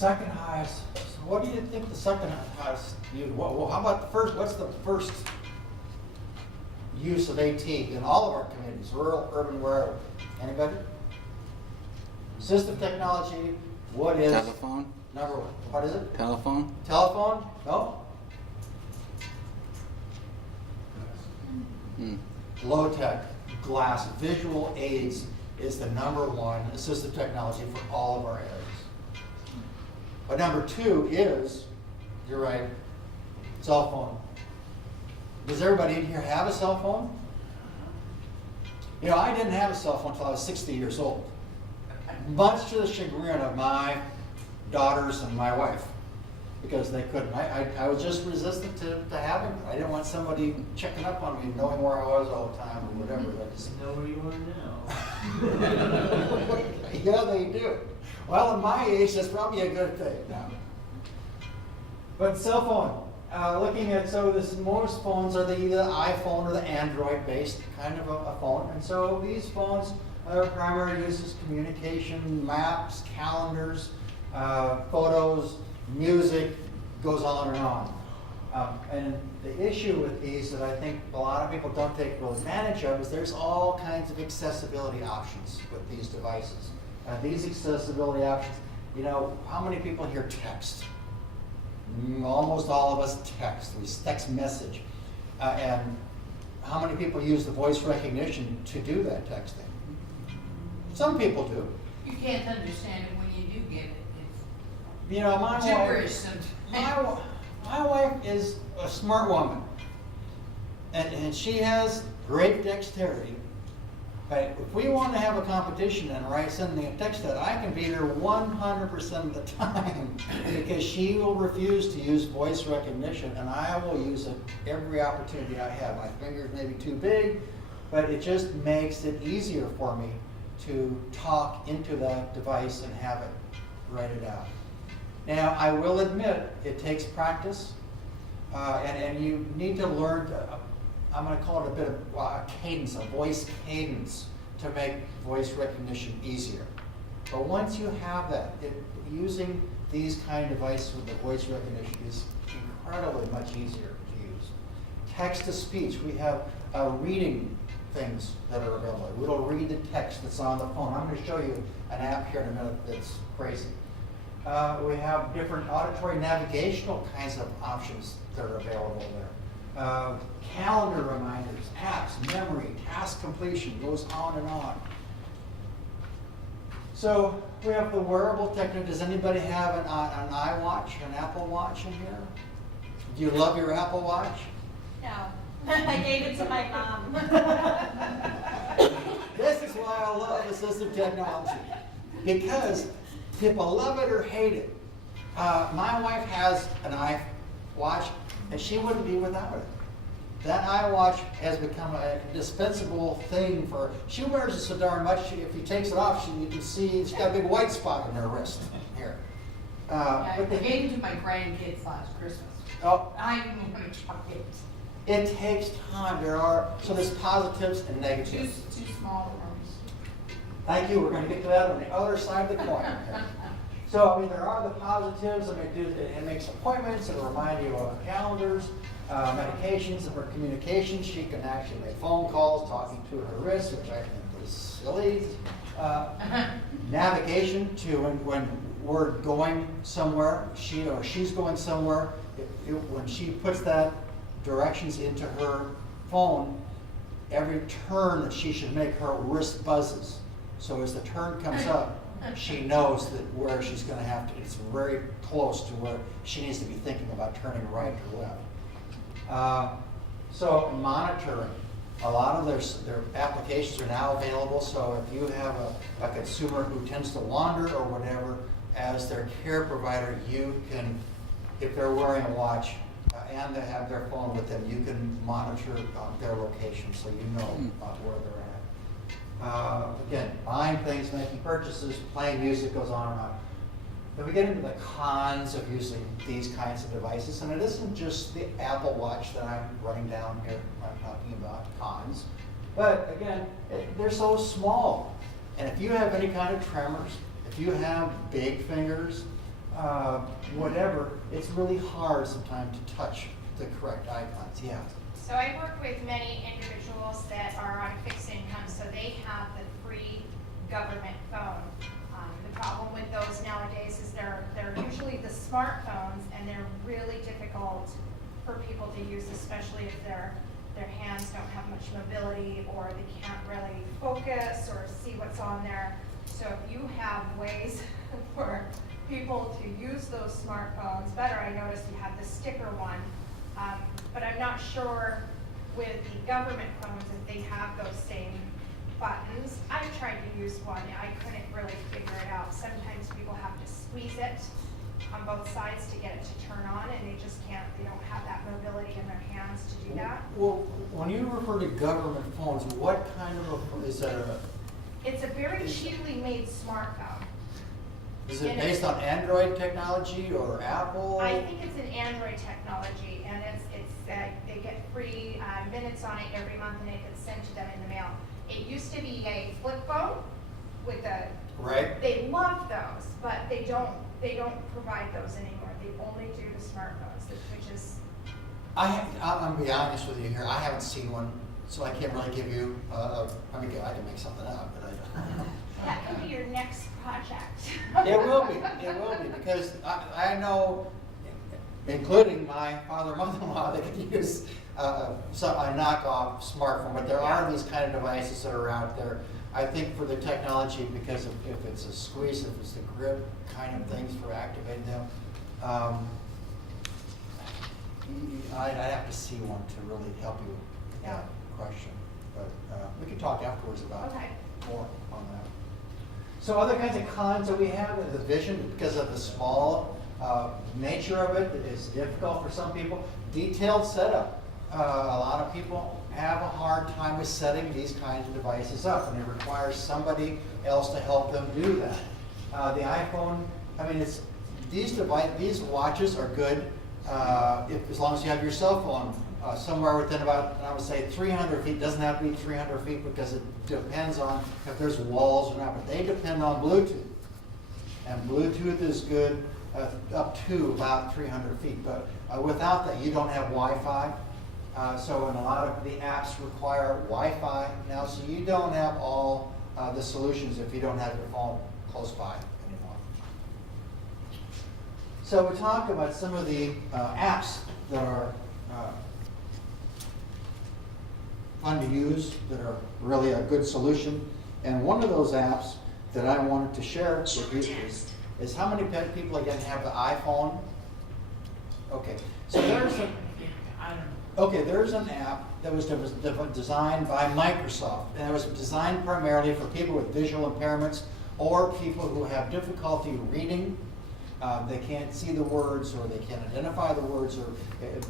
Second highest. So what do you think the second highest? Well, how about the first? What's the first use of AT in all of our communities, rural, urban, wherever? Anybody? Assistive technology. What is Telephone? number one? What is it? Telephone? Telephone? No. Low tech, glass, visual aids is the number one assistive technology for all of our areas. But number two is, you're right, cell phone. Does everybody in here have a cell phone? You know, I didn't have a cell phone until I was 60 years old. Much to the chagrin of my daughters and my wife, because they couldn't. I was just resistant to having it. I didn't want somebody checking up on me, knowing where I was all the time or whatever. I just know where you are now. Yeah, they do. Well, at my age, that's probably a good thing now. But cell phone, looking at, so most phones are either the iPhone or the Android-based kind of a phone. And so these phones, their primary use is communication, maps, calendars, photos, music, goes on and on. And the issue with these that I think a lot of people don't take real advantage of is there's all kinds of accessibility options with these devices. These accessibility options, you know, how many people here text? Almost all of us text. We text message. And how many people use the voice recognition to do that texting? Some people do. You can't understand it when you do get it. It's You know, my gibberish wife, my wife is a smart woman. And she has great dexterity. But if we want to have a competition and sending a text that, I can be there 100% of the time because she will refuse to use voice recognition and I will use it every opportunity I have. My fingers may be too big, but it just makes it easier for me to talk into that device and have it write it out. Now, I will admit it takes practice and you need to learn to, I'm going to call it a bit of cadence, a voice cadence to make voice recognition easier. But once you have that, using these kind of devices with the voice recognition is incredibly much easier to use. Text to speech, we have reading things that are available. We'll read the text that's on the phone. I'm going to show you an app here in a minute that's crazy. We have different auditory navigational kinds of options that are available there. Calendar reminders, apps, memory, task completion, goes on and on. So we have the wearable technology. Does anybody have an iWatch, an Apple Watch in here? Do you love your Apple Watch? No, I gave it to my mom. This is why I love assistive technology. Because people love it or hate it. My wife has an iWatch and she wouldn't be without it. That iWatch has become a dispensable thing for, she wears it so darn much, if she takes it off, you can see she's got a big white spot on her wrist here. I gave it to my grandkids last Christmas. Oh, I didn't want to try it. it takes time. There's positives and negatives. Two small rooms. Thank you. We're going to get to that on the other side of the coin. So, I mean, there are the positives. I mean, it makes appointments. It'll remind you of calendars, medications, and for communication. She can actually make phone calls, talking to her wrist, which I think is silly. Navigation to when we're going somewhere, she's going somewhere. When she puts that directions into her phone, every turn that she should make, her wrist buzzes. So as the turn comes up, she knows that where she's going to have to, it's very close to where she needs to be thinking about turning right or left. So monitoring, a lot of their applications are now available, so if you have a consumer who tends to wander or whatever, as their care provider, you can, if they're wearing a watch and they have their phone with them, you can monitor their location so you know where they're at. Again, buying things, making purchases, playing music, goes on and on. Then we get into the cons of using these kinds of devices, and it isn't just the Apple Watch that I'm running down here when I'm talking about cons. But again, they're so small. And if you have any kind of tremors, if you have big fingers, whatever, it's really hard sometimes to touch the correct icons, yeah. So I work with many individuals that are on fixed income, so they have the free government phone. The problem with those nowadays is they're usually the smartphones, and they're really difficult for people to use, especially if their hands don't have much mobility, or they can't really focus or see what's on there. So if you have ways for people to use those smartphones better, I noticed you have the sticker one, but I'm not sure with the government phones if they have those same buttons. I've tried to use one, I couldn't really figure it out. Sometimes people have to squeeze it on both sides to get it to turn on, and they just can't, they don't have that mobility in their hands to do that. Well, when you refer to government phones, what kind of is that It's a very cheaply made smartphone. is it based on Android technology or Apple? I think it's an Android technology, and they get free minutes on it every month, and it gets sent to them in the mail. It used to be a flip phone with a. Right. They love those, but they don't provide those anymore. They only do the smartphones, which is. I'm gonna be honest with you here. I haven't seen one, so I can't really give you. I mean, I can make something up, but I don't. That could be your next project. It will be. It will be because I know, including my father and mother-in-law, they could use a knockoff smartphone, but there are these kind of devices that are out there. I think for the technology, because if it's a squeeze, if it's the grip kind of things for activating them, I'd have to see one to really help you with that question. But we can talk afterwards about more on that. So other kinds of cons that we have is the vision, because of the small nature of it, is difficult for some people. Detailed setup. A lot of people have a hard time with setting these kinds of devices up, and it requires somebody else to help them do that. The iPhone, I mean, these watches are good as long as you have your cell phone somewhere within about, I would say, 300 feet. Doesn't have to be 300 feet because it depends on if there's walls or not, but they depend on Bluetooth. And Bluetooth is good up to about 300 feet, but without that, you don't have Wi-Fi. So in a lot of the apps require Wi-Fi now, so you don't have all the solutions if you don't have your phone close by anymore. So we talk about some of the apps that are fun to use, that are really a good solution. And one of those apps that I wanted to share with you is how many people again have the iPhone? Okay, so there's an app that was designed by Microsoft, and it was designed primarily for people with visual impairments or people who have difficulty reading. They can't see the words, or they can't identify the words,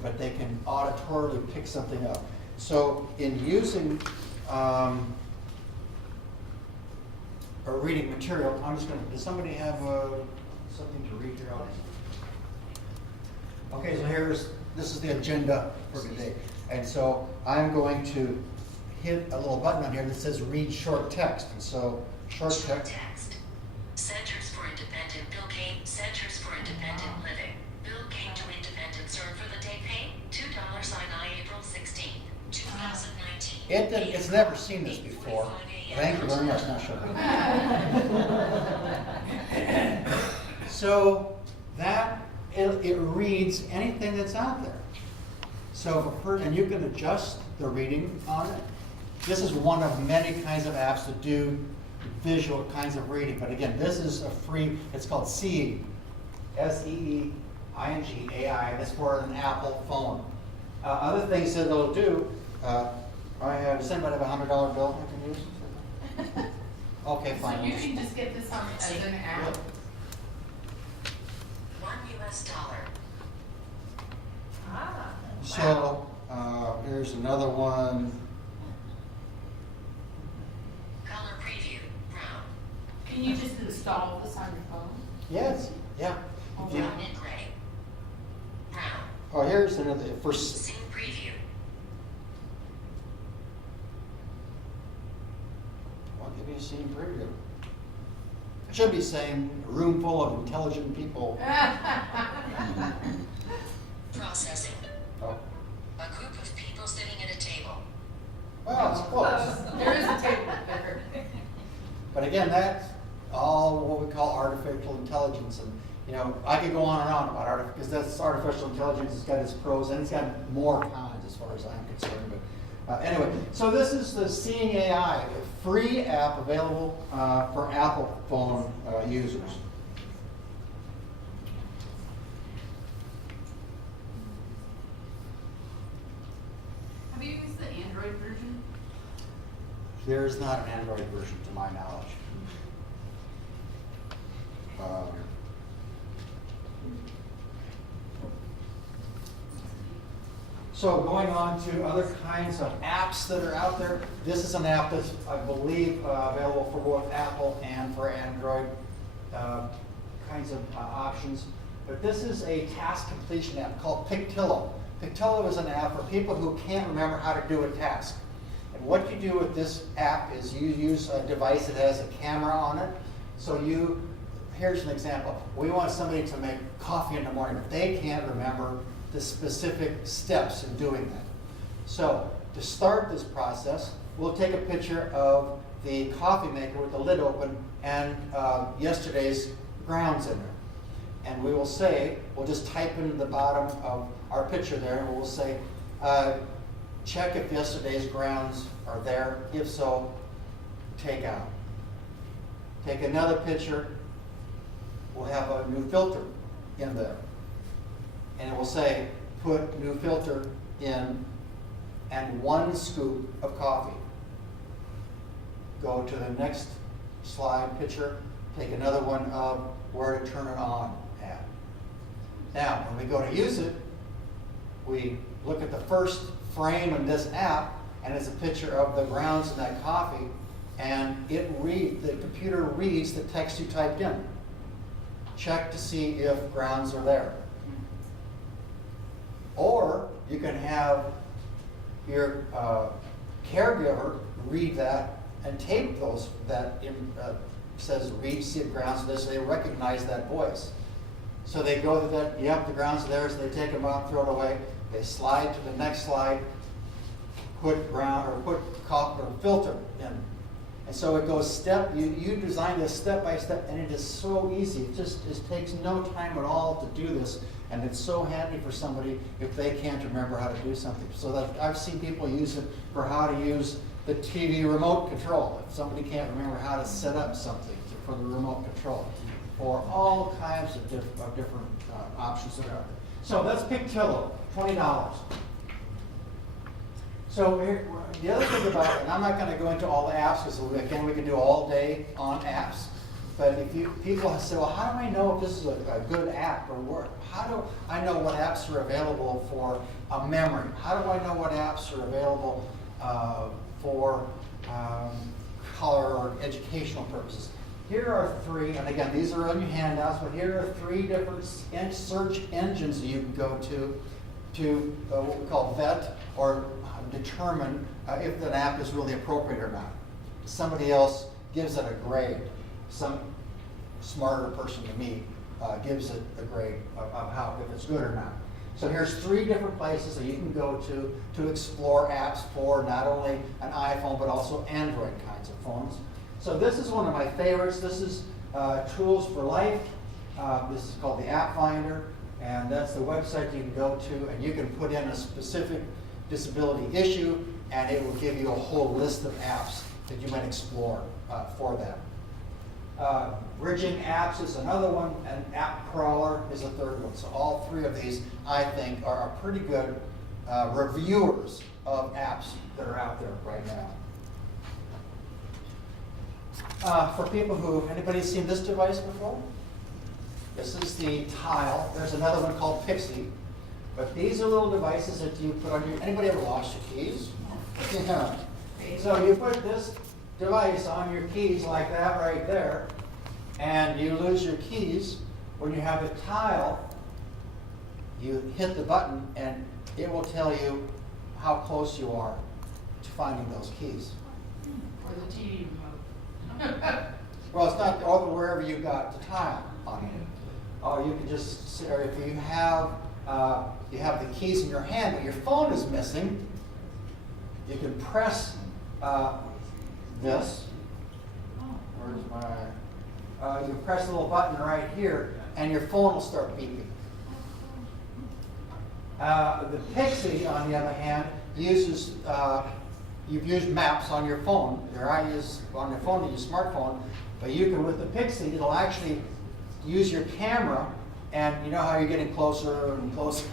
but they can auditorily pick something up. So in using or reading material, I'm just going to, does somebody have something to read here? Okay, so this is the agenda for today. And so I'm going to hit a little button on here that says read short text. And so short text. Centers for Independent Bill Kane, Centers for Independent Living. Bill Kane to Independent served for the day paid $2 on April 16th, 2019. It's never seen this before. Thank you very much. Not sure. So that it reads anything that's out there. So and you can adjust the reading on it. This is one of many kinds of apps that do visual kinds of reading. But again, this is a free, it's called Seeing, Seeing AI. That's for an Apple phone. Other things that it'll do, does anybody have a $100 bill I can use? Okay, fine. So you can just get this on as an app? $1. So, here's another one. Color preview, brown. Can you just install this on your phone? Yes, yeah. If you- Brown and gray. Brown. Oh, here's another, first. Scene preview. I'll give you a scene preview. Should be saying, a room full of intelligent people. Processing. Oh, A group of people sitting at a table. well, it's close. There is a table there. But again, that's all what we call artificial intelligence. And, you know, I could go on and on about art, because that's artificial intelligence. It's got its pros and it's got more cons as far as I'm concerned. But anyway, so this is the Seeing AI, a free app available for Apple phone users. Have you used the Android version? There is not an Android version to my knowledge. So going on to other kinds of apps that are out there, this is an app that's, I believe, available for both Apple and for Android kinds of options. But this is a task completion app called Pictillo. Pictillo is an app for people who can't remember how to do a task. And what you do with this app is you use a device that has a camera on it. So here's an example. We want somebody to make coffee in the morning, but they can't remember the specific steps in doing that. So to start this process, we'll take a picture of the coffee maker with the lid open and yesterday's grounds in there. And we will say, we'll just type in the bottom of our picture there, and we'll say, check if yesterday's grounds are there. If so, take out. Take another picture. We'll have a new filter in there. And it will say, put new filter in and 1 scoop of coffee. Go to the next slide picture, take another one of where to turn it on at. Now, when we go to use it, we look at the first frame in this app, and it's a picture of the grounds in that coffee, and the computer reads the text you typed in. Check to see if grounds are there. Or you can have your caregiver read that and tape those that says read, see if grounds are there, so they recognize that voice. So they go to that, yep, the grounds are there, so they take them out, throw it away. They slide to the next slide, put ground or put coffee or filter in. And so it goes you design this step by step, and it is so easy. It takes no time at all to do this, and it's so handy for somebody if they can't remember how to do something. So that I've seen people use it for how to use the TV remote control. If somebody can't remember how to set up something for the remote control, for all kinds of different options that are out there. So that's Pictillo, $20. So the other thing about it, and I'm not going to go into all the apps because again we can do all day on apps. But if people say, well, how do I know if this is a good app or how do I know what apps are available for a memory? How do I know what apps are available for color or educational purposes? Here are 3, and again, these are on your handouts, but here are 3 different search engines that you can go to what we call vet or determine if an app is really appropriate or not. Somebody else gives it a grade. Some smarter person than me gives it a grade of how, if it's good or not. So here's 3 different places that you can go to explore apps for not only an iPhone but also Android kinds of phones. So this is one of my favorites. This is Tools for Life. This is called the App Finder, and that's the website you can go to, and you can put in a specific disability issue, and it will give you a whole list of apps that you might explore for that. Bridging apps is another one, and App Crawler is a third one. So all 3 of these, I think, are pretty good reviewers of apps that are out there right now. For people anybody seen this device before? This is the Tile. There's another one called Pixie. But these are little devices that you put on anybody ever lost your keys? Yeah. So you put this device on your keys like that right there, and you lose your keys. When you have a Tile, you hit the button and it will tell you how close you are to finding those keys. Or the TV remote. Well, it's not over wherever you got the tile on it. Or you can just sit, or if you have the keys in your hand, but your phone is missing, you can press this. Where's my? You press the little button right here, and your phone will start beeping. The Pixie, on the other hand, uses, you've used maps on your phone. I use on your phone, you use smartphone, but you can, with the Pixie, it'll actually use your camera, and you know how you're getting closer and closer.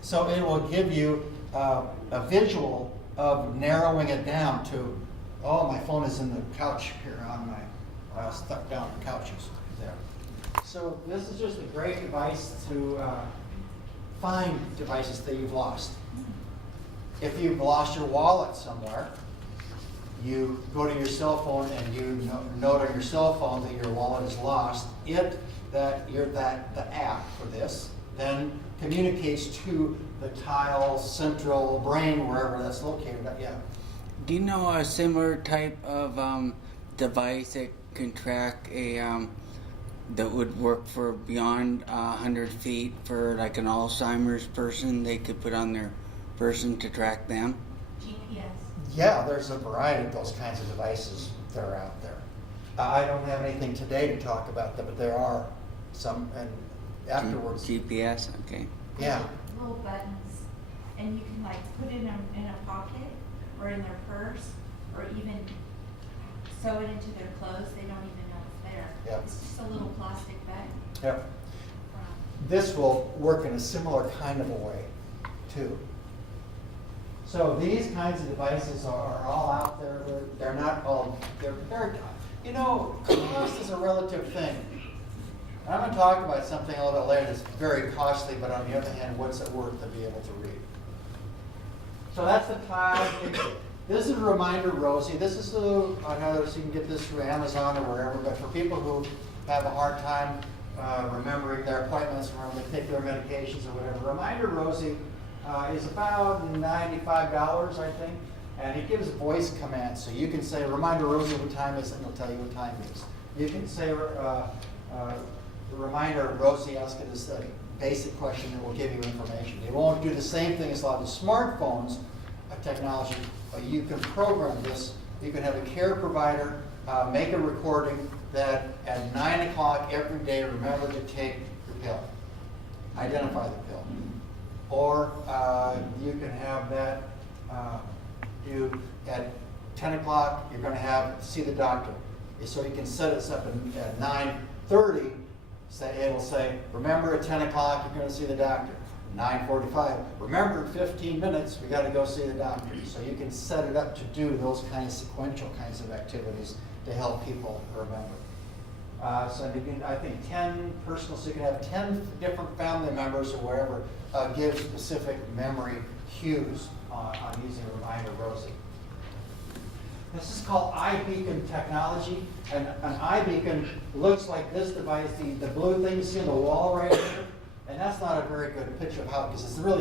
So it will give you a visual of narrowing it down to, oh, my phone is in the couch here on my, stuck down the couches there. So this is just a great device to find devices that you've lost. If you've lost your wallet somewhere, you go to your cell phone and you note on your cell phone that your wallet is lost. The app for this then communicates to the tile central brain, wherever that's located. Yeah. Do you know a similar type of device that can track that would work for beyond 100 feet for like an Alzheimer's person? They could put on their person to track them? GPS. Yeah, there's a variety of those kinds of devices that are out there. I don't have anything today to talk about them, but there are some, and afterwards. GPS, okay. Yeah. Little buttons, and you can like put it in a pocket or in their purse, or even sew it into their clothes. They don't even know it's there. Yeah. It's just a little plastic bag. Yep. This will work in a similar kind of a way, too. So these kinds of devices are all out there. They're not all, they're you know, cost is a relative thing. I'm going to talk about something a little bit later that's very costly, but on the other hand, what's it worth to be able to read? So that's the tile. This is a reminder, Rosie. This is another, so you can get this through Amazon or wherever, but for people who have a hard time remembering their appointments, remembering they take their medications or whatever, Reminder Rosie is about $95, I think, and it gives voice commands. So you can say, Reminder Rosie what time is it, and it'll tell you what time it is. You can say, Reminder Rosie, ask it as a basic question, and it will give you information. It won't do the same thing as a lot of smartphones technology, but you can program this. You can have a care provider make a recording that at 9 o'clock every day, remember to take your pill. Identify the pill. Or you can have that do at 10 o'clock, you're going to see the doctor. So you can set this up at 9:30, it will say, remember at 10 o'clock you're going to see the doctor. 9:45, remember in 15 minutes we got to go see the doctor. So you can set it up to do those kinds of sequential kinds of activities to help people remember. So you can, I think 10 personal, so you can have 10 different family members or wherever give specific memory cues on using Reminder Rosie. This is called iBeacon technology, and an iBeacon looks like this device, the blue thing you see on the wall right here, and that's not a very good picture of how, because it's really